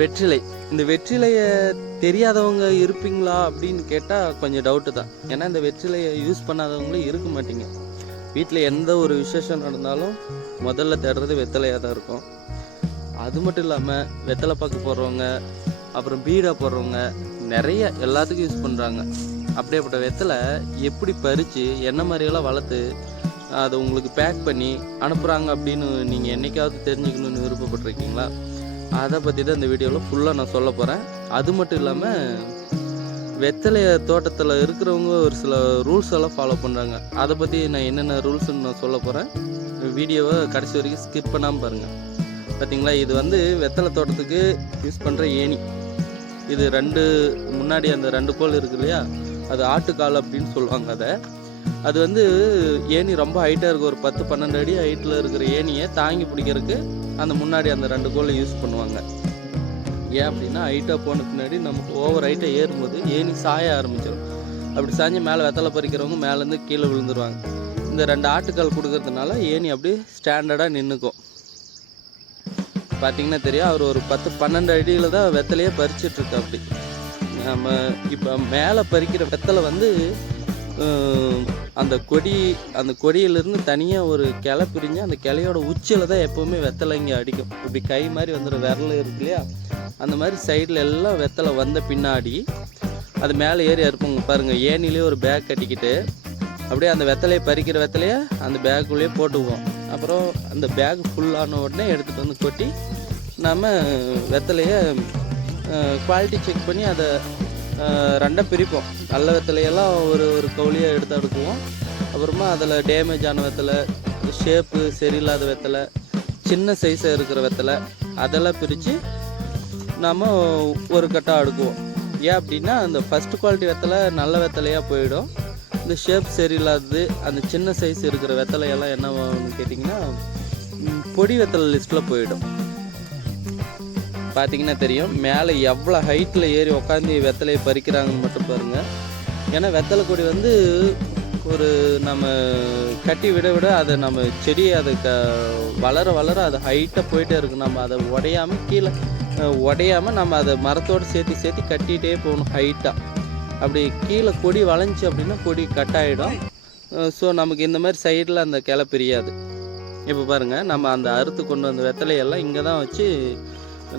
வெற்றிலை. இந்த வெற்றிலையை தெரியாதவங்க இருப்பீங்களா அப்படின்னு கேட்டால் கொஞ்சம் டவுட்டு தான். ஏன்னா இந்த வெற்றிலையை யூஸ் பண்ணாதவங்களும் இருக்க மாட்டீங்க. வீட்டில் எந்த ஒரு விசேஷம் நடந்தாலும் முதல்ல தேடுறது வெத்தலையாக தான் இருக்கும். அது மட்டும் இல்லாமல் வெத்தலை பாக்கு போடுறவங்க, அப்புறம் பீடா போடுறவங்க நிறைய எல்லாத்துக்கும் யூஸ் பண்ணுறாங்க. அப்படியேப்பட்ட வெத்தலை எப்படி பறித்து என்ன மாதிரியெல்லாம் வளர்த்து அதை உங்களுக்கு பேக் பண்ணி அனுப்புகிறாங்க அப்படின்னு நீங்கள் என்றைக்காவது தெரிஞ்சுக்கணுன்னு விருப்பப்பட்டிருக்கீங்களா? அதை பற்றி தான் இந்த வீடியோவில் ஃபுல்லாக நான் சொல்ல போகிறேன். அது மட்டும் இல்லாமல் வெத்தலைய தோட்டத்தில் இருக்கிறவங்க ஒரு சில ரூல்ஸ் எல்லாம் ஃபாலோ பண்ணுறாங்க. அதை பற்றி நான் என்னென்ன ரூல்ஸ்ன்னு நான் சொல்ல போகிறேன். வீடியோவை கடைசி வரைக்கும் ஸ்கிப் பண்ணாமல் பாருங்கள். பார்த்தீங்களா, இது வந்து வெத்தலை தோட்டத்துக்கு யூஸ் பண்ணுற ஏணி. இது முன்னாடி அந்த 2 கோல் இருக்கு இல்லையா, அது ஆட்டுக்கால் அப்படின்னு சொல்லுவாங்க. அது வந்து ஏணி ரொம்ப ஹைட்டாக இருக்கும். ஒரு 10-12 அடி ஹைட்டில் இருக்கிற ஏணியை தாங்கி பிடிக்கிறதுக்கு அந்த முன்னாடி அந்த 2 கோலை யூஸ் பண்ணுவாங்க. ஏன் அப்படின்னா ஹைட்டாக போன பின்னாடி நமக்கு ஓவர் ஹைட்டாக ஏறும்போது ஏணி சாய ஆரம்பிச்சிடும். அப்படி சாஞ்சு மேலே வெத்தலை பறிக்கிறவங்க மேலேருந்து கீழே விழுந்துருவாங்க. இந்த 2 ஆட்டுக்கால் கொடுக்கறதுனால ஏணி அப்படி ஸ்டாண்டர்டாக நின்றுக்கும். பார்த்தீங்கன்னா தெரியும், அவர் ஒரு 10-12 அடியில் தான் வெத்தலையே பறிச்சிட்ருக்கு. அப்படி நம்ம இப்போ மேலே பறிக்கிற வெத்தலை வந்து அந்த கொடியிலேருந்து தனியாக ஒரு கிளை பிரிஞ்சு அந்த கிளையோட உச்சியில் தான் எப்போவுமே வெத்தலை இங்கே அடிக்கும். இப்படி கை மாதிரி வந்துடும், விரல் இருக்கு இல்லையா, அந்த மாதிரி சைடில் எல்லாம் வெத்தலை வந்த பின்னாடி அது மேலே ஏறி அறுப்போங்க. பாருங்கள், ஏனிலே ஒரு பேக் கட்டிக்கிட்டு அப்படியே அந்த வெத்தலையை பறிக்கிற வெத்தலையை அந்த பேக்குள்ளேயே போட்டுக்குவோம். அப்புறம் அந்த பேக் ஃபுல்லான உடனே எடுத்துகிட்டு வந்து கொட்டி நம்ம வெத்தலையை குவாலிட்டி செக் பண்ணி அதை 2 பிரிப்போம். நல்ல வெத்தலையெல்லாம் ஒரு கவுளியாக எடுத்து அடுக்குவோம். அப்புறமா அதில் டேமேஜ் ஆன வெத்தலை, ஷேப்பு சரியில்லாத வெத்தலை, சின்ன சைஸாக இருக்கிற வெத்தலை அதெல்லாம் பிரித்து நம்ம ஒரு கட்டாக அடுக்குவோம். ஏன் அப்படின்னா அந்த ஃபஸ்ட்டு குவாலிட்டி வெத்தலை நல்ல வெத்தலையாக போயிடும். இந்த ஷேப் சரியில்லாதது, அந்த சின்ன சைஸ் இருக்கிற வெத்தலையெல்லாம் என்ன ஆகும்னு கேட்டிங்கன்னா பொடி வெத்தலை லிஸ்ட்டில் போயிடும். பார்த்தீங்கன்னா தெரியும், மேலே எவ்வளோ ஹைட்டில் ஏறி உக்காந்து வெத்தலையை பறிக்கிறாங்கன்னு மட்டும் பாருங்கள். ஏன்னா வெத்தலை கொடி வந்து ஒரு நம்ம கட்டி விட அதை நம்ம செடியை அதை வளர அது ஹைட்டாக போயிட்டே இருக்கும். நம்ம அதை உடையாமல் நம்ம அதை மரத்தோடு சேர்த்து கட்டிகிட்டே போகணும் ஹைட்டாக. அப்படி கீழே கொடி வளைஞ்சி அப்படின்னா கொடி கட் ஆகிடும். ஸோ நமக்கு இந்த மாதிரி சைடில் அந்த கிளை பிரியாது. இப்போ பாருங்கள், நம்ம அந்த அறுத்து கொண்டு வந்த வெத்தலையெல்லாம் இங்கே தான் வச்சு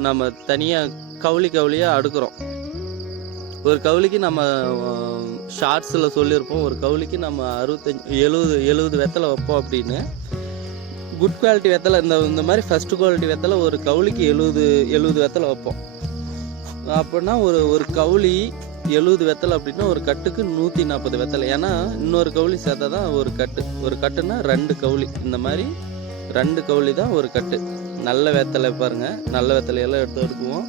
நம்ம தனியாக கவுளியாக அடுக்கிறோம். ஒரு கவுளிக்கு நம்ம ஷார்ட்ஸில் சொல்லியிருப்போம், ஒரு கவுளிக்கு நம்ம 65-70 வெத்தலை வைப்போம் அப்படின்னு. குட் குவாலிட்டி வெத்தலை இந்த மாதிரி ஃபஸ்ட்டு குவாலிட்டி வெத்தலை ஒரு கவுளிக்கு 70 வெத்தலை வைப்போம். அப்படின்னா ஒரு கவுளி 70 வெத்தலை அப்படின்னா ஒரு கட்டுக்கு 140 வெத்தலை. ஏன்னா இன்னொரு கவுளி சேர்த்தா தான் ஒரு கட்டுன்னா 2 கவுளி. இந்த மாதிரி 2 கவுளி தான் ஒரு கட்டு. நல்ல வெத்தலை பாருங்கள், நல்ல வெத்தலையெல்லாம் எடுத்து எடுக்குவோம்.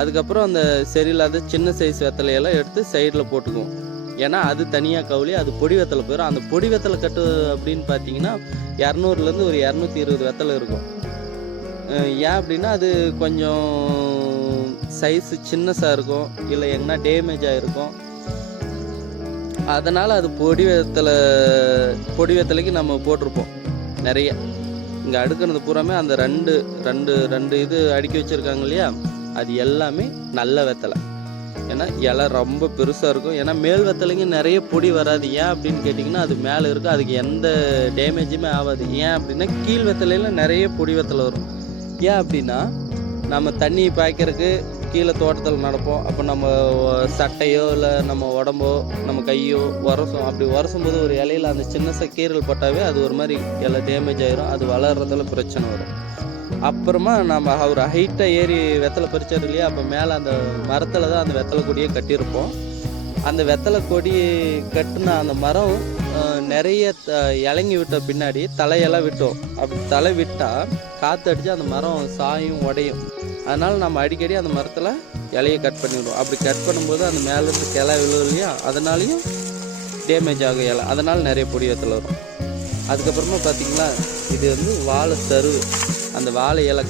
அதுக்கப்புறம் அந்த சரியில்லாத சின்ன சைஸ் வெத்தலையெல்லாம் எடுத்து சைடில் போட்டுக்குவோம். ஏன்னா அது தனியாக கவுளி, அது பொடி வெத்தலை போயிடும். அந்த பொடி வெத்தலை கட்டு அப்படின்னு பார்த்தீங்கன்னா 200லேருந்து ஒரு 220 வெத்தலை இருக்கும். ஏன் அப்படின்னா அது கொஞ்சம் சைஸு சின்னஸாக இருக்கும், இல்லை எங்கன்னா டேமேஜ் ஆகிருக்கும். அதனால் அது பொடி வெத்தலைக்கு நம்ம போட்டிருப்போம் நிறைய. இங்கே அடுக்கிறது பூராமே அந்த ரெண்டு இது அடுக்கி வச்சுருக்காங்க இல்லையா, அது எல்லாமே நல்ல வெத்தலை. ஏன்னா இலை ரொம்ப பெருசாக இருக்கும். ஏன்னா மேல் வெத்தலைங்க நிறைய பொடி வராது. ஏன் அப்படின்னு கேட்டிங்கன்னா அது மேலே இருக்கும், அதுக்கு எந்த டேமேஜுமே ஆகாது. ஏன் அப்படின்னா கீழ் வெத்தலையில் நிறைய பொடி வெத்தலை வரும். ஏன் அப்படின்னா நம்ம தண்ணி பாய்க்கிறதுக்கு கீழே தோட்டத்தில் நடப்போம். அப்போ நம்ம சட்டையோ இல்லை நம்ம உடம்போ நம்ம கையோ அப்படி உரசும் போது ஒரு இலையில் அந்த சின்ன கீரல் பட்டாவே அது ஒரு மாதிரி இலை டேமேஜ் ஆயிரும். அது வளர்றதுல பிரச்சனை வரும். அப்புறமா நம்ம ஒரு ஹைட்டாக ஏறி வெத்தலை பறிச்சார் இல்லையா, அப்போ மேலே அந்த மரத்தில் தான் அந்த வெத்தலை கொடியை கட்டியிருப்போம். அந்த வெத்தலை கொடி கட்டின அந்த மரம் நிறைய இறங்கி விட்ட பின்னாடி தலையெல்லாம் விட்டோம். அப்படி தலை விட்டால் காற்று அடித்து அந்த மரம் சாயும் உடையும். அதனால் நம்ம அடிக்கடி அந்த மரத்தில் இலையை கட் பண்ணிவிடுவோம். அப்படி கட் பண்ணும்போது அந்த மேலேருந்து கிளை விழுவும் இல்லையா, அதனாலையும் டேமேஜ் ஆகும் இலை. அதனால் நிறைய பொடி வெத்தலை வரும். அதுக்கப்புறமா பார்த்திங்களா, இது வந்து வாழை சருகு. அந்த வாழை இலை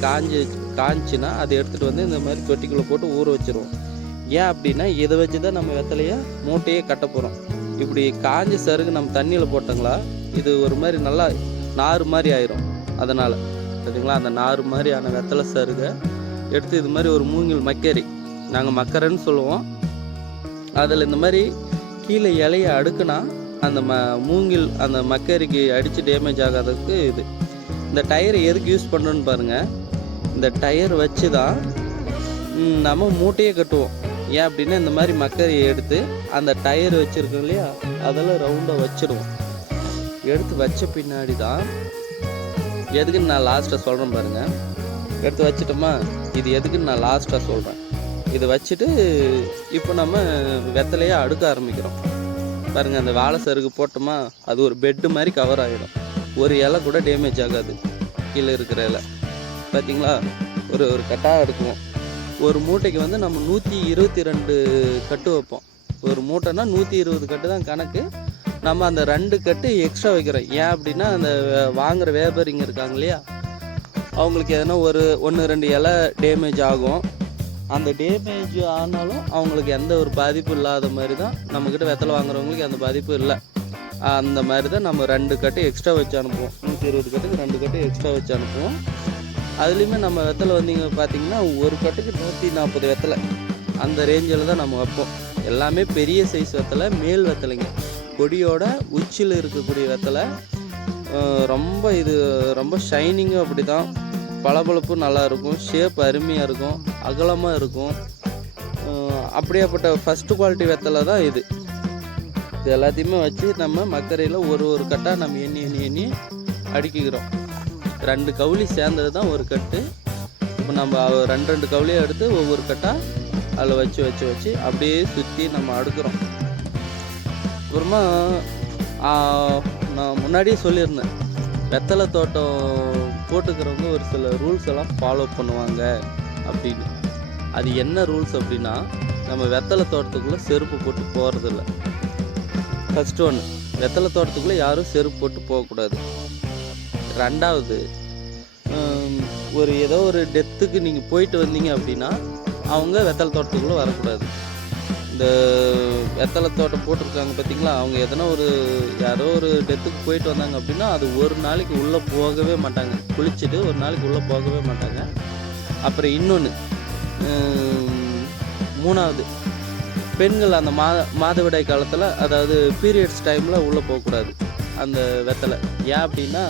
காஞ்சின்னா அதை எடுத்துகிட்டு வந்து இந்த மாதிரி தொட்டிக்குள்ளே போட்டு ஊற வச்சுருவோம். ஏன் அப்படின்னா இதை வச்சு தான் நம்ம வெத்தலையை மூட்டையே கட்ட போகிறோம். இப்படி காஞ்ச சருகு நம்ம தண்ணியில் போட்டோங்களா, இது ஒரு மாதிரி நல்லா நார் மாதிரி ஆயிரும். அதனால் பார்த்தீங்களா, அந்த நார் மாதிரியான வெத்தலை சருகை எடுத்து இது மாதிரி ஒரு மூங்கில் மக்கரி, நாங்கள் மக்கரைன்னு சொல்லுவோம், அதில் இந்த மாதிரி கீழே இலையை அடுக்குனா அந்த மூங்கில் அந்த மக்கரிக்கு அடித்து டேமேஜ் ஆகாததுக்கு இது. இந்த டயர் எதுக்கு யூஸ் பண்ணுறோன்னு பாருங்கள். இந்த டயர் வச்சு தான் நம்ம மூட்டையே கட்டுவோம். ஏன் அப்படின்னா இந்த மாதிரி மக்கரியை எடுத்து அந்த டயர் வச்சுருக்கோம் இல்லையா, அதெல்லாம் ரவுண்டாக வச்சிடுவோம். எடுத்து வச்ச பின்னாடி தான் எதுக்குன்னு நான் லாஸ்ட்டாக சொல்கிறேன் பாருங்கள். எடுத்து வச்சிட்டோமா, இது எதுக்குன்னு நான் லாஸ்ட்டாக சொல்கிறேன். இதை வச்சுட்டு இப்போ நம்ம வெத்தலையே அடுக்க ஆரம்பிக்கிறோம் பாருங்கள். அந்த வாழை சருகு போட்டோமா, அது ஒரு பெட்டு மாதிரி கவர் ஆகிடும். ஒரு இலை கூட டேமேஜ் ஆகாது. கீழே இருக்கிற இலை பார்த்தீங்களா, ஒரு கட்டாக எடுக்குவோம். ஒரு மூட்டைக்கு வந்து நம்ம 122 கட்டு வைப்போம். ஒரு மூட்டைனா 120 கட்டு தான் கணக்கு. நம்ம அந்த 2 கட்டு எக்ஸ்ட்ரா வைக்கிறோம். ஏன் அப்படின்னா அந்த வாங்குகிற வியாபாரிங்க இருக்காங்க இல்லையா, அவங்களுக்கு எதனா 1-2 இலை டேமேஜ் ஆகும். அந்த டேமேஜ் ஆனாலும் அவங்களுக்கு எந்த ஒரு பாதிப்பும் இல்லாத மாதிரி தான் நம்மக்கிட்ட வெத்தலை வாங்குறவங்களுக்கு எந்த பாதிப்பும் இல்லை. அந்த மாதிரி தான் நம்ம 2 கட்டு எக்ஸ்ட்ரா வச்சு அனுப்புவோம். 120 கட்டுக்கு 2 கட்டு எக்ஸ்ட்ரா வச்சு அனுப்புவோம். அதுலேயுமே நம்ம வெத்தலை வந்தீங்க பார்த்தீங்கன்னா ஒரு கட்டுக்கு 140 வெத்தலை அந்த ரேஞ்சில் தான் நம்ம வைப்போம். எல்லாமே பெரிய சைஸ் வெத்தலை, மேல் வெத்தலைங்க. கொடியோட உச்சியில் இருக்கக்கூடிய வெத்தலை ரொம்ப ஷைனிங்கும் அப்படி தான், பளபளப்பு நல்லா இருக்கும், ஷேப் அருமையாக இருக்கும், அகலமாக இருக்கும். அப்படியேப்பட்ட ஃபஸ்ட்டு குவாலிட்டி வெத்தலை தான் இது. இது எல்லாத்தையுமே வச்சு நம்ம மக்கரையில் ஒரு கட்டாக நம்ம எண்ணி அடுக்கிக்கிறோம். 2 கவுளி சேர்ந்தது தான் ஒரு கட்டு. இப்போ நம்ம 2 கவுளியை எடுத்து ஒவ்வொரு கட்டாக அதில் வச்சு அப்படியே சுற்றி நம்ம அடுக்கிறோம். அப்புறமா நான் முன்னாடியே சொல்லியிருந்தேன், வெத்தலை தோட்டம் போட்டுக்கிறவங்க ஒரு சில ரூல்ஸ் எல்லாம் ஃபாலோ பண்ணுவாங்க அப்படின்னு. அது என்ன ரூல்ஸ் அப்படின்னா, நம்ம வெத்தலை தோட்டத்துக்குள்ளே செருப்பு போட்டு போகிறதில்ல. ஃபஸ்ட்டு ஒன்று, வெத்தலை தோட்டத்துக்குள்ளே யாரும் செருப்பு போட்டு போகக்கூடாது. 2வது, ஏதோ ஒரு டெத்துக்கு நீங்கள் போயிட்டு வந்தீங்க அப்படின்னா அவங்க வெத்தலை தோட்டத்துக்குள்ளே வரக்கூடாது. இந்த வெத்தலை தோட்டம் போட்டிருக்காங்க பார்த்தீங்களா, அவங்க எதனா யாரோ ஒரு டெத்துக்கு போயிட்டு வந்தாங்க அப்படின்னா அது ஒரு நாளைக்கு உள்ளே போகவே மாட்டாங்க. குளிச்சுட்டு ஒரு நாளைக்கு உள்ளே போகவே மாட்டாங்க. அப்புறம் இன்னொன்று, 3வது, பெண்கள் அந்த மாதவிடாய் காலத்தில், அதாவது பீரியட்ஸ் டைமில் உள்ளே போகக்கூடாது அந்த வெத்தலை. ஏன் அப்படின்னா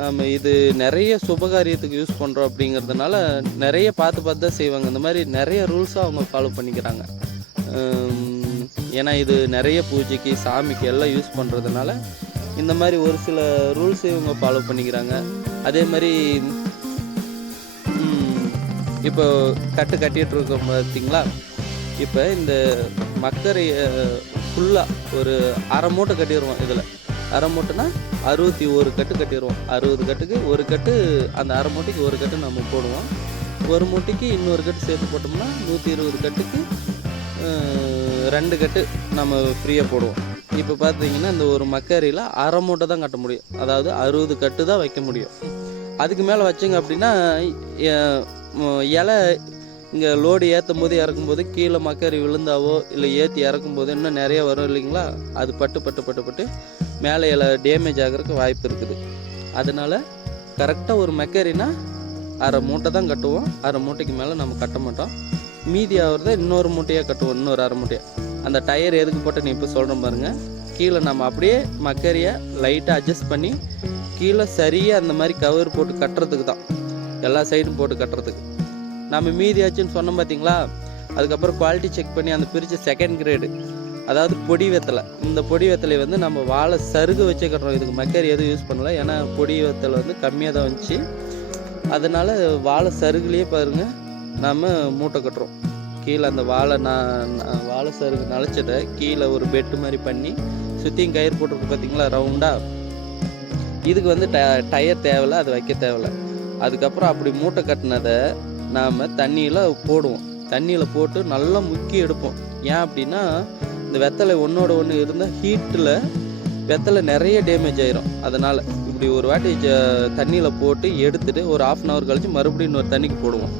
நம்ம இது நிறைய சுபகாரியத்துக்கு யூஸ் பண்ணுறோம் அப்படிங்கிறதுனால நிறைய பார்த்து தான் செய்வாங்க. இந்த மாதிரி நிறைய ரூல்ஸாக அவங்க ஃபாலோ பண்ணிக்கிறாங்க. ஏன்னா இது நிறைய பூஜைக்கு சாமிக்கு எல்லாம் யூஸ் பண்ணுறதுனால இந்த மாதிரி ஒரு சில ரூல்ஸை இவங்க ஃபாலோ பண்ணிக்கிறாங்க. அதே மாதிரி இப்போ கட்டிகிட்டு இருக்கோம் பார்த்தீங்களா, இப்போ இந்த மக்கரை ஃபுல்லாக ஒரு அரை மூட்டை கட்டிடுவோம். இதில் அரை மூட்டைனா 61 கட்டு கட்டிடுவோம். 60 கட்டுக்கு ஒரு கட்டு, அந்த அரை மூட்டைக்கு ஒரு கட்டு நம்ம போடுவோம். ஒரு மூட்டைக்கு இன்னொரு கட்டு சேர்த்து போட்டோம்னா 120 கட்டுக்கு 2 கட்டு நம்ம ஃப்ரீயாக போடுவோம். இப்போ பார்த்தீங்கன்னா இந்த ஒரு மக்கரியில் அரை மூட்டை தான் கட்ட முடியும், அதாவது 60 கட்டு தான் வைக்க முடியும். அதுக்கு மேலே வச்சிங்க அப்படின்னா இலை இங்கே லோடு ஏற்றும் போது இறக்கும்போது கீழே மக்கரி விழுந்தாவோ இல்லை ஏற்றி இறக்கும்போது இன்னும் நிறைய வரும் இல்லைங்களா, அது பட்டு மேலே இலை டேமேஜ் ஆகிறதுக்கு வாய்ப்பு இருக்குது. அதனால் கரெக்டாக ஒரு மக்கரினா அரை மூட்டை தான் கட்டுவோம். அரை மூட்டைக்கு மேலே நம்ம கட்ட மாட்டோம். மீதி ஆகிறத இன்னொரு மூட்டையாக கட்டுவோம், இன்னொரு அரை மூட்டையாக. அந்த டயர் எதுக்கு போட்டு நீ இப்போ சொல்கிறேன் பாருங்கள். கீழே நம்ம அப்படியே மக்கரியை லைட்டாக அட்ஜஸ்ட் பண்ணி கீழே சரியாக அந்த மாதிரி கவர் போட்டு கட்டுறதுக்கு தான், எல்லா சைடும் போட்டு கட்டுறதுக்கு. நம்ம மீதி ஆச்சுன்னு சொன்னோம் பார்த்தீங்களா, அதுக்கப்புறம் குவாலிட்டி செக் பண்ணி அந்த பிரித்து 2nd கிரேடு, அதாவது பொடி வெத்தலை. இந்த பொடி வெத்தலை வந்து நம்ம வாழை சருகு வச்சே கட்டுறோம். இதுக்கு மக்கரி எதுவும் யூஸ் பண்ணலை, ஏன்னா பொடி வெத்தலை வந்து கம்மியாக தான் வந்துச்சு. அதனால் வாழை சருகுலேயே பாருங்கள் நம்ம மூட்டை கட்டுறோம். கீழே அந்த வாழை சருகு நனைச்சிட்ட கீழே ஒரு பெட்டு மாதிரி பண்ணி சுற்றியும் கயிறு போட்டிருக்கு பார்த்தீங்களா ரவுண்டாக. இதுக்கு வந்து டயர் தேவையில்லை, அது வைக்க தேவையில்லை. அதுக்கப்புறம் அப்படி மூட்டை கட்டினதை நாம் தண்ணியில் போடுவோம். தண்ணியில் போட்டு நல்லா முக்கி எடுப்போம். ஏன் அப்படின்னா இந்த வெத்தலை ஒன்றோட ஒன்று இருந்தால் ஹீட்டில் வெத்தலை நிறைய டேமேஜ் ஆயிரும். அதனால் இப்படி ஒரு வாட்டி தண்ணியில் போட்டு எடுத்துகிட்டு ஒரு 1/2 hour கழித்து மறுபடியும் இன்னொரு தண்ணிக்கு போடுவோம்.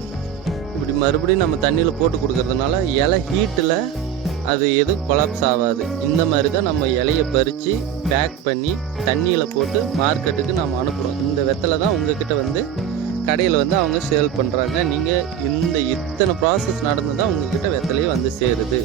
இப்படி மறுபடியும் நம்ம தண்ணியில் போட்டு கொடுக்கறதுனால இலை ஹீட்டில் அது எதுவும் கொலாப்ஸ் ஆகாது. இந்த மாதிரி தான் நம்ம இலையை பறித்து பேக் பண்ணி தண்ணியில் போட்டு மார்க்கெட்டுக்கு நம்ம அனுப்புகிறோம். இந்த வெத்தலை தான் உங்ககிட்ட வந்து கடையில் வந்து அவங்க சேல் பண்ணுறாங்க. நீங்கள் இத்தனை ப்ராசஸ் நடந்து தான் உங்ககிட்ட வெத்தலையே வந்து சேருது.